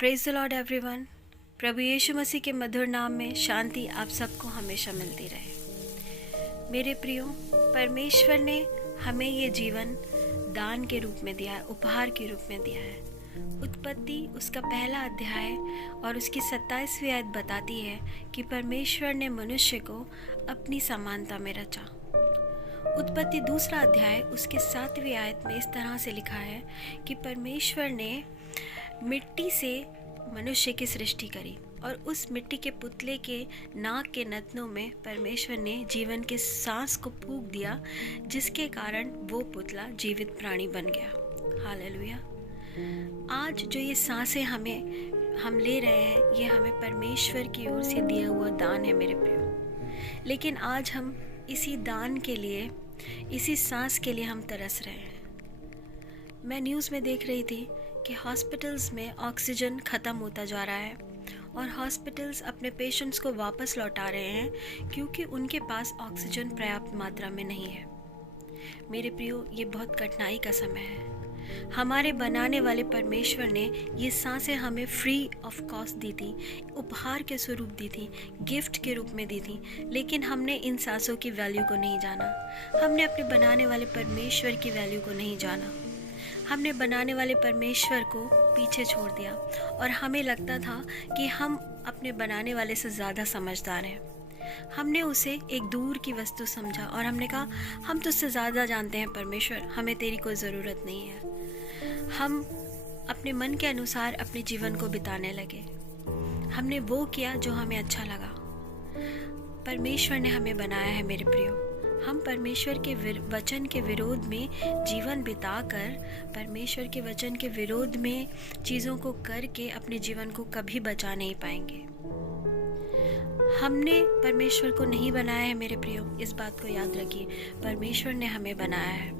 Praise the lord everyone. प्रभु यीशु मसीह के मधुर नाम में शांति आप सबको हमेशा मिलती रहे। मेरे प्रियो, परमेश्वर ने हमें ये जीवन दान के रूप में दिया है, उपहार के रूप में दिया है। उत्पत्ति उसका पहला अध्याय और उसकी 27वीं आयत बताती है कि परमेश्वर ने मनुष्य को अपनी समानता में रचा। उत्पत्ति दूसरा अध्याय उसके 7वीं आयत में इस तरह से लिखा है कि परमेश्वर ने मिट्टी से मनुष्य की सृष्टि करी और उस मिट्टी के पुतले के नाक के नथनों में परमेश्वर ने जीवन के सांस को फूंक दिया, जिसके कारण वो पुतला जीवित प्राणी बन गया। हालेलुया। आज जो ये सांसें हम ले रहे हैं, ये हमें परमेश्वर की ओर से दिया हुआ दान है मेरे प्रियो। लेकिन आज हम इसी दान के लिए, इसी सांस के लिए हम तरस रहे हैं। मैं न्यूज़ में देख रही थी कि हॉस्पिटल्स में ऑक्सीजन ख़त्म होता जा रहा है और हॉस्पिटल्स अपने पेशेंट्स को वापस लौटा रहे हैं क्योंकि उनके पास ऑक्सीजन पर्याप्त मात्रा में नहीं है। मेरे प्रियो, ये बहुत कठिनाई का समय है। हमारे बनाने वाले परमेश्वर ने ये सांसें हमें फ्री ऑफ कॉस्ट दी थी, उपहार के स्वरूप दी थी, गिफ्ट के रूप में दी थी। लेकिन हमने इन सांसों की वैल्यू को नहीं जाना। हमने अपने बनाने वाले परमेश्वर की वैल्यू को नहीं जाना। हमने बनाने वाले परमेश्वर को पीछे छोड़ दिया और हमें लगता था कि हम अपने बनाने वाले से ज़्यादा समझदार हैं। हमने उसे एक दूर की वस्तु समझा और हमने कहा, हम तुझसे ज़्यादा जानते हैं परमेश्वर, हमें तेरी कोई ज़रूरत नहीं है। हम अपने मन के अनुसार अपने जीवन को बिताने लगे। हमने वो किया जो हमें अच्छा लगा। परमेश्वर ने हमें बनाया है मेरे प्रियो। हम परमेश्वर के वचन के विरोध में जीवन बिताकर, परमेश्वर के वचन के विरोध में चीज़ों को करके अपने जीवन को कभी बचा नहीं पाएंगे। हमने परमेश्वर को नहीं बनाया है मेरे प्रियो, इस बात को याद रखिए। परमेश्वर ने हमें बनाया है।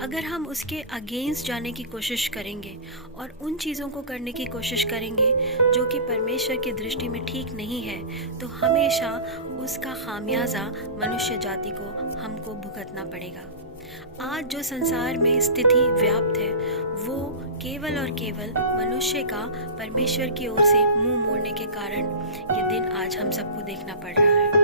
अगर हम उसके अगेंस्ट जाने की कोशिश करेंगे और उन चीज़ों को करने की कोशिश करेंगे जो कि परमेश्वर की दृष्टि में ठीक नहीं है, तो हमेशा उसका खामियाजा मनुष्य जाति को हमको भुगतना पड़ेगा। आज जो संसार में स्थिति व्याप्त है, वो केवल और केवल मनुष्य का परमेश्वर की ओर से मुंह मोड़ने के कारण ये दिन आज हम सबको देखना पड़ रहा है।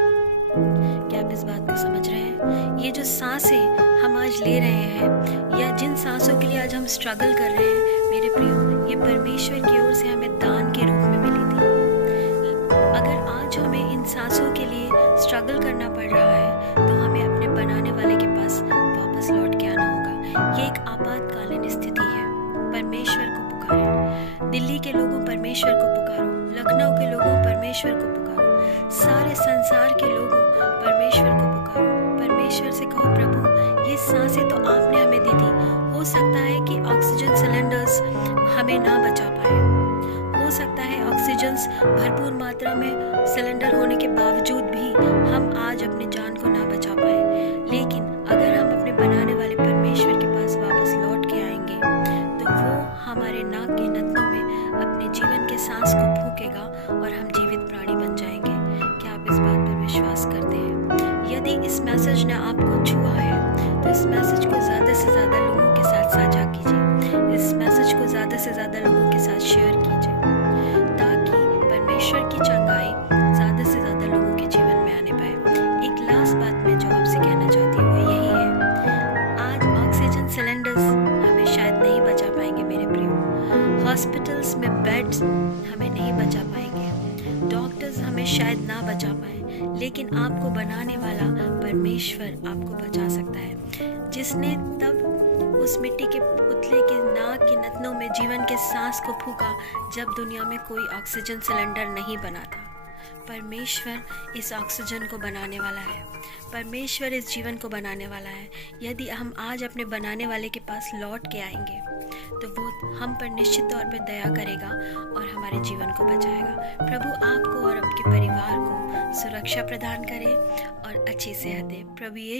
क्या आप इस बात को समझ रहे हैं? ये जो सांसें हम आज ले रहे हैं, या जिन सांसों के लिए आज हम स्ट्रगल कर रहे हैं मेरे प्रियो, ये परमेश्वर की ओर से हमें दान के रूप में मिली थी। अगर आज हमें इन सांसों के लिए स्ट्रगल करना पड़ रहा है, तो हमें अपने बनाने वाले के पास वापस लौट के आना होगा। ये एक आपातकालीन स्थिति है। परमेश्वर को पुकारो। दिल्ली के लोगों, परमेश्वर को पुकारो। लखनऊ के लोगों, परमेश्वर को पुकारो। सारे संसार के लोगों, परमेश्वर को पुकारो। परमेश्वर से कहो, प्रभु ये सांसें तो आपने हमें दी थी। हो सकता है कि ऑक्सीजन सिलेंडर्स हमें ना बचा पाए, हो सकता है ऑक्सीजन भरपूर मात्रा में सिलेंडर होने के बावजूद भी हम आज अपनी जान को ना बचा पाए। लेकिन अगर हम अपने बनाने वाले परमेश्वर के पास वापस लौट के आएंगे, तो वो हमारे नाक के नथनों में अपने जीवन के सांस को फूकेगा और हम जीवित प्राणी बन जाएंगे। क्या आप इस बात पर विश्वास करते हैं? यदि इस मैसेज ने आपको छुआ है, तो इस मैसेज को ज़्यादा से ज़्यादा लोगों के साथ साझा कीजिए। इस मैसेज को ज़्यादा से ज़्यादा लोगों के साथ शेयर कीजिए, ताकि परमेश्वर की चंगाई ज़्यादा से ज़्यादा लोगों के जीवन में आने पाए। एक लास्ट बात मैं जो आपसे कहना चाहती हूँ वो यही है, आज ऑक्सीजन सिलेंडर्स हमें शायद नहीं बचा पाएंगे मेरे प्रियो। हॉस्पिटल्स में बेड्स हमें नहीं बचा पाएंगे, डॉक्टर्स हमें शायद ना बचा पाए, लेकिन आपको बनाने वाला परमेश्वर आपको बचा सकता है, जिसने तब उस मिट्टी के पुतले के नाक के नथनों में जीवन के सांस को फूका जब दुनिया में कोई ऑक्सीजन सिलेंडर नहीं बना था। परमेश्वर इस ऑक्सीजन को बनाने वाला है। परमेश्वर इस जीवन को बनाने वाला है। यदि हम आज अपने बनाने वाले के पास लौट के आएंगे, तो वो हम पर निश्चित तौर पर दया करेगा और हमारे जीवन को बचाएगा। प्रभु आपको और आपके परिवार को सुरक्षा प्रदान करे और अच्छी सेहत दे। प्रभु यीशु